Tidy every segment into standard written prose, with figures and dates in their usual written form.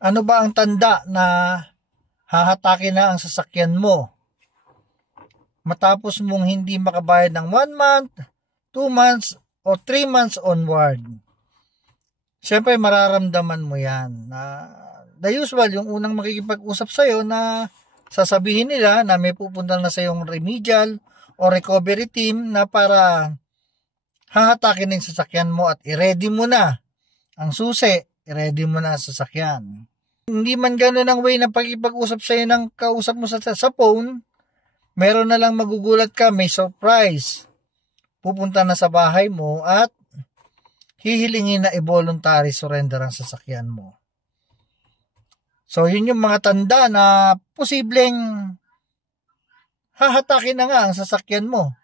Ano ba ang tanda na hahatakin na ang sasakyan mo matapos mong hindi makabayad ng 1 month, 2 months, o 3 months onward? Siyempre mararamdaman mo yan. The usual, yung unang makikipag-usap sa'yo na sasabihin nila na may pupunta na sa yung remedial o recovery team na para hahatakin na yung sasakyan mo at i-ready mo na ang susi, i-ready mo na ang sasakyan. Hindi man gano'n ang way na pag-ipag-usap sa'yo ng kausap mo sa phone, meron na lang magugulat ka, may surprise. Pupunta na sa bahay mo at hihilingin na i-voluntary surrender ang sasakyan mo. So, yun yung mga tanda na posibleng hahatakin na nga ang sasakyan mo.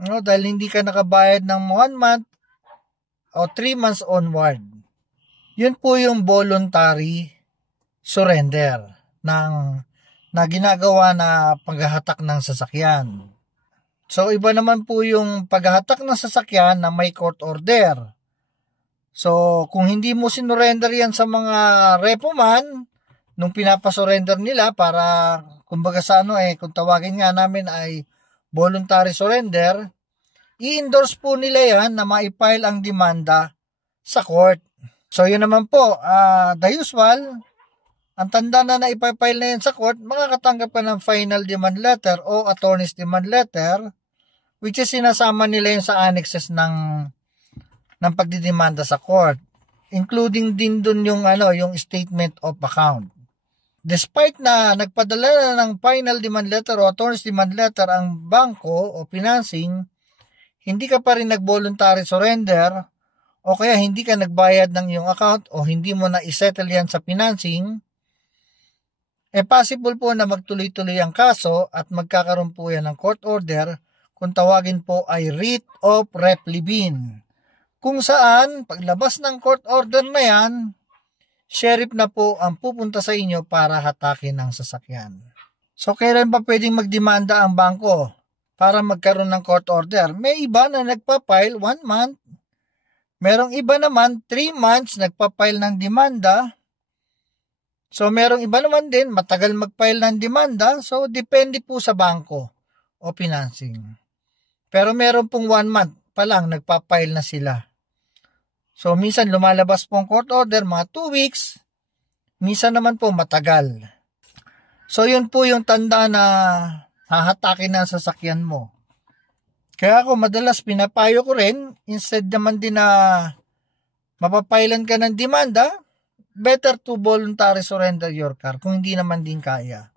No, dahil hindi ka nakabayad ng 1 month o 3 months onward. Yun po yung voluntary surrender na ginagawa na paghahatak ng sasakyan. So, iba naman po yung paghahatak ng sasakyan na may court order. So, kung hindi mo sinurrender yan sa mga repo man, nung pinapasurrender nila para, kumbaga sa kung tawagin nga namin ay voluntary surrender, i-endorse po nila yan na maipile ang demanda sa court. So, yun naman po, the usual, ang tanda na naipapile na yan sa court, makakatanggap ka ng final demand letter o attorney's demand letter, which is sinasama nila yun sa annexes ng pagdidemanda sa court, including din dun yung yung statement of account. Despite na nagpadala na ng final demand letter o attorney's demand letter ang bangko o financing, hindi ka pa rin nag-voluntary surrender o kaya hindi ka nagbayad ng iyong account o hindi mo na isettle yan sa financing, possible po na magtuloy-tuloy ang kaso at magkakaroon po yan ng court order kung tawagin po ay writ of replevin. Kung saan, paglabas ng court order na yan, sheriff na po ang pupunta sa inyo para hatakin ang sasakyan. So, kailan pa pwedeng magdemanda ang bangko para magkaroon ng court order? May iba na nagpa-file 1 month. Merong iba naman 3 months nagpa-file ng demanda. So, merong iba naman din matagal mag-file ng demanda. So, depende po sa bangko o financing. Pero meron pong 1 month pa lang nagpa-file na sila. So, minsan lumalabas po ang court order, mga 2 weeks. Minsan naman po matagal. So, yun po yung tanda na hahatakin na ang sasakyan mo. Kaya ako madalas pinapayo ko rin, instead naman din na mapapailan ka ng demanda, better to voluntary surrender your car kung hindi naman din kaya.